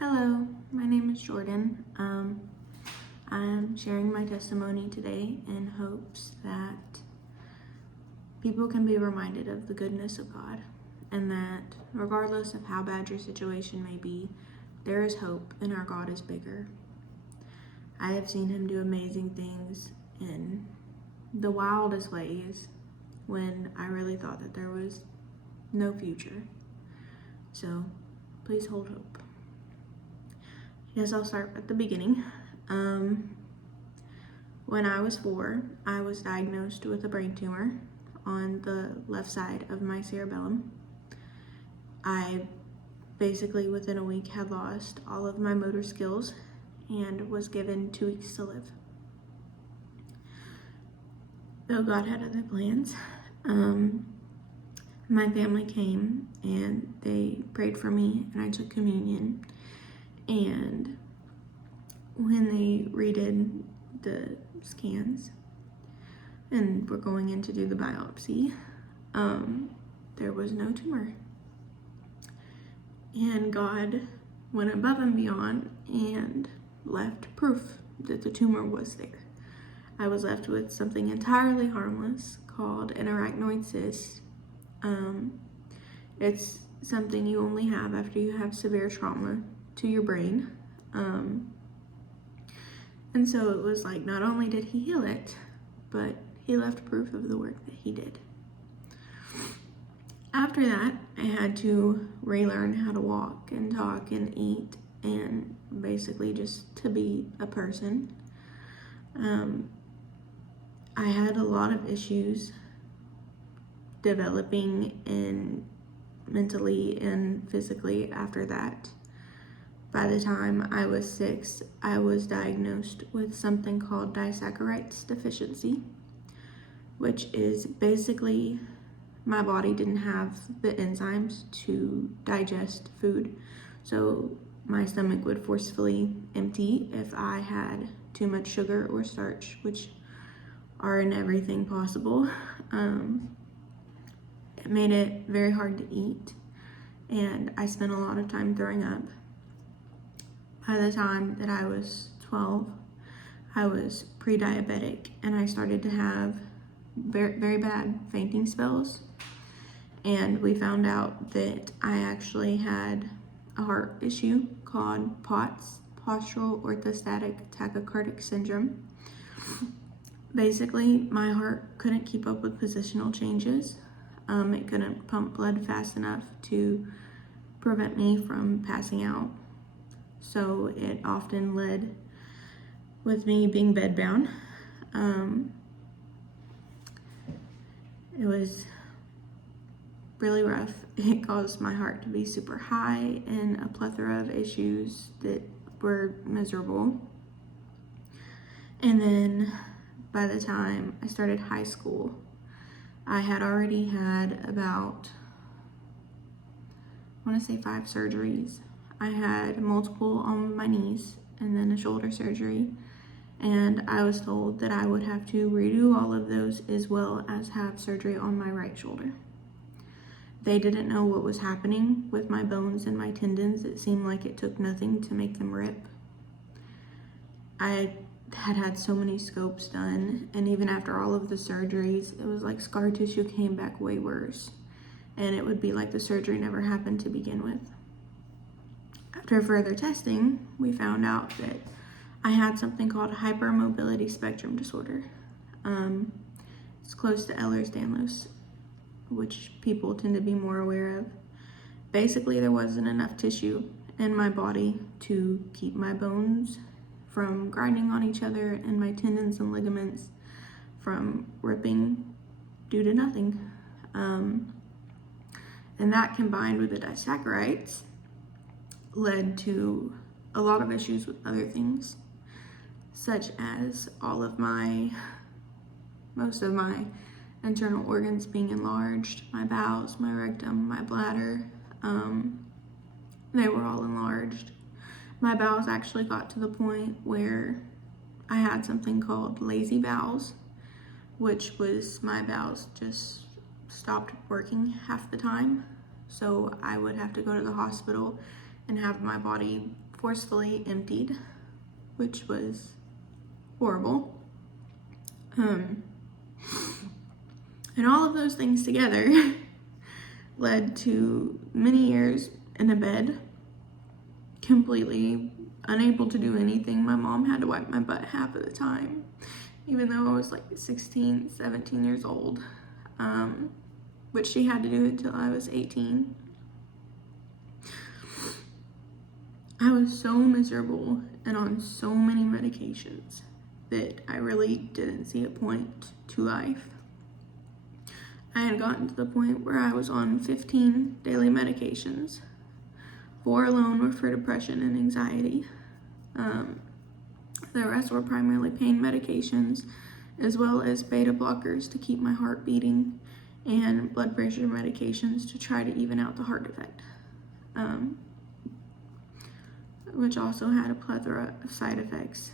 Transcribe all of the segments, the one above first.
Hello, my name is Jordan. I'm sharing my testimony today in hopes that people can be reminded of the goodness of God and that regardless of how bad your situation may be, there is hope and our God is bigger. I have seen him do amazing things in the wildest ways when I really thought that there was no future. So please hold hope. Yes, I'll start at the beginning. When I was 4, I was diagnosed with a brain tumor on the left side of my cerebellum. I basically within a week had lost all of my motor skills and was given 2 weeks to live. Though God had other plans, my family came and they prayed for me and I took communion. And when they redid the scans and were going in to do the biopsy, there was no tumor. And God went above and beyond and left proof that the tumor was there. I was left with something entirely harmless called an arachnoid cyst. It's something you only have after you have severe trauma to your brain. And so it was like, not only did he heal it, but he left proof of the work that he did. After that, I had to relearn how to walk and talk and eat and basically just to be a person. I had a lot of issues developing and mentally and physically after that. By the time I was 6, I was diagnosed with something called disaccharides deficiency, which is basically my body didn't have the enzymes to digest food. So my stomach would forcefully empty if I had too much sugar or starch, which are in everything possible. It made it very hard to eat, and I spent a lot of time throwing up. By the time that I was 12, I was pre-diabetic and I started to have very, very bad fainting spells. And we found out that I actually had a heart issue called POTS, postural orthostatic tachycardic syndrome. Basically, my heart couldn't keep up with positional changes. It couldn't pump blood fast enough to prevent me from passing out. So it often led with me being bedbound. It was really rough. It caused my heart to be super high and a plethora of issues that were miserable. And then by the time I started high school, I had already had about, I want to say 5 surgeries. I had multiple on my knees and then a shoulder surgery, and I was told that I would have to redo all of those as well as have surgery on my right shoulder. They didn't know what was happening with my bones and my tendons. It seemed like it took nothing to make them rip. I had so many scopes done, and even after all of the surgeries, it was like scar tissue came back way worse, and it would be like the surgery never happened to begin with. After further testing, we found out that I had something called hypermobility spectrum disorder. It's close to Ehlers-Danlos, which people tend to be more aware of. Basically, there wasn't enough tissue in my body to keep my bones from grinding on each other and my tendons and ligaments from ripping due to nothing. And that combined with the disaccharides led to a lot of issues with other things, such as most of my internal organs being enlarged, my bowels, my rectum, my bladder, they were all enlarged. My bowels actually got to the point where I had something called lazy bowels, which was my bowels just stopped working half the time. So I would have to go to the hospital and have my body forcefully emptied, which was horrible. And all of those things together led to many years in a bed, completely unable to do anything. My mom had to wipe my butt half of the time, even though I was like 16, 17 years old, which she had to do until I was 18. I was so miserable and on so many medications that I really didn't see a point to life. I had gotten to the point where I was on 15 daily medications. 4 alone were for depression and anxiety. The rest were primarily pain medications, as well as beta blockers to keep my heart beating, and blood pressure medications to try to even out the heart defect, which also had a plethora of side effects.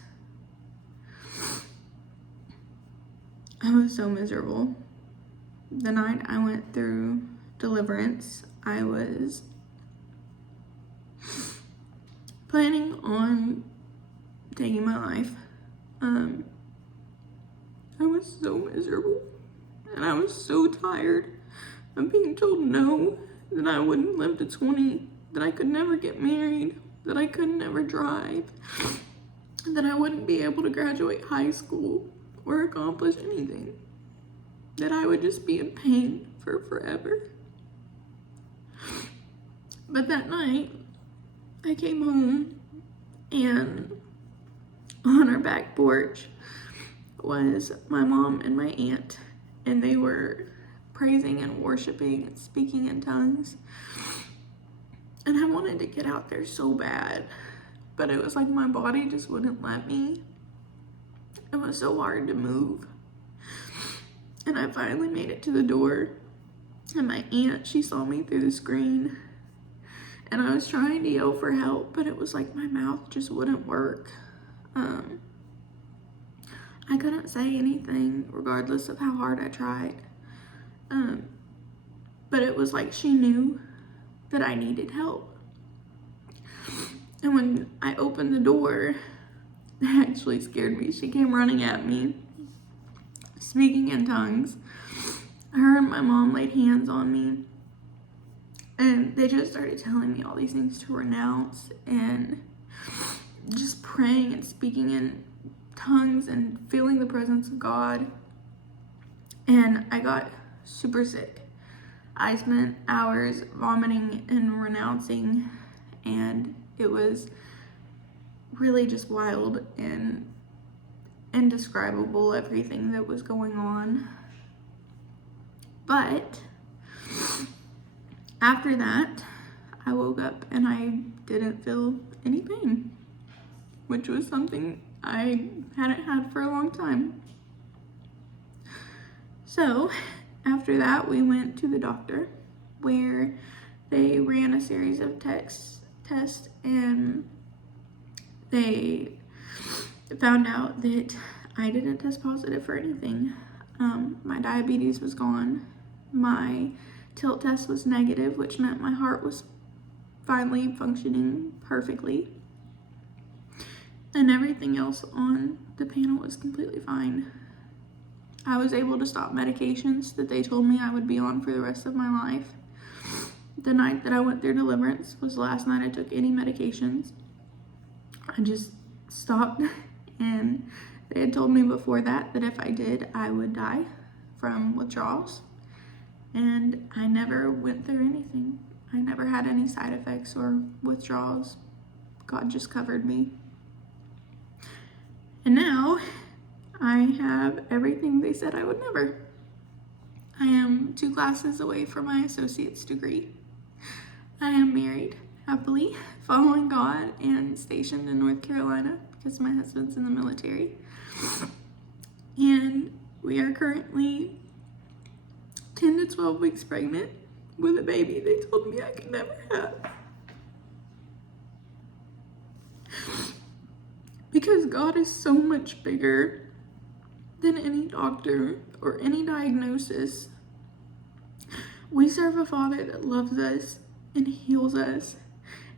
I was so miserable. The night I went through deliverance, I was planning on taking my life. I was so miserable, and I was so tired of being told no, that I wouldn't live to 20, that I could never get married, that I could never drive, that I wouldn't be able to graduate high school or accomplish anything, that I would just be in pain for forever. But that night, I came home, and on our back porch was my mom and my aunt, and they were praising and worshiping and speaking in tongues. And I wanted to get out there so bad, but it was like my body just wouldn't let me. It was so hard to move. And I finally made it to the door, and my aunt, she saw me through the screen, and I was trying to yell for help, but it was like my mouth just wouldn't work. I couldn't say anything regardless of how hard I tried. But it was like she knew that I needed help. And when I opened the door, it actually scared me. She came running at me, speaking in tongues. Her and my mom laid hands on me, and they just started telling me all these things to renounce, and just praying and speaking in tongues and feeling the presence of God. And I got super sick. I spent hours vomiting and renouncing, and it was really just wild and indescribable, everything that was going on. But after that, I woke up and I didn't feel any pain, which was something I hadn't had for a long time. So after that, we went to the doctor, where they ran a series of tests, and they found out that I didn't test positive for anything. My diabetes was gone. My tilt test was negative, which meant my heart was finally functioning perfectly. And everything else on the panel was completely fine. I was able to stop medications that they told me I would be on for the rest of my life. The night that I went through deliverance was the last night I took any medications. I just stopped, and they had told me before that if I did, I would die from withdrawals. And I never went through anything. I never had any side effects or withdrawals. God just covered me. And now I have everything they said I would never. I am 2 classes away from my associate's degree. I am married, happily, following God, and stationed in North Carolina because my husband's in the military. And we are currently 10 to 12 weeks pregnant with a baby they told me I could never have. Because God is so much bigger than any doctor or any diagnosis. We serve a Father that loves us and heals us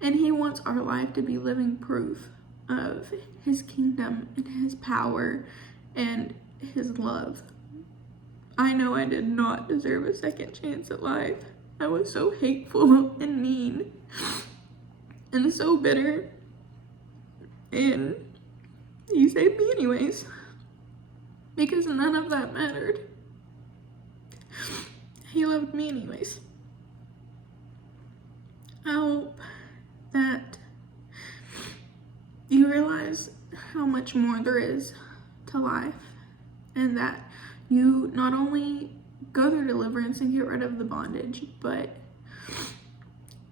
And he wants our life to be living proof of his kingdom and his power and his love. I know I did not deserve a second chance at life. I was so hateful and mean and so bitter. And he saved me anyways, because none of that mattered. He loved me anyways. I hope that you realize how much more there is to life, and that you not only go through deliverance and get rid of the bondage, but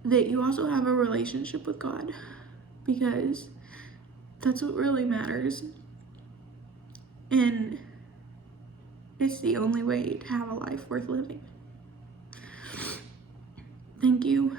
that you also have a relationship with God, because that's what really matters. And it's the only way to have a life worth living. Thank you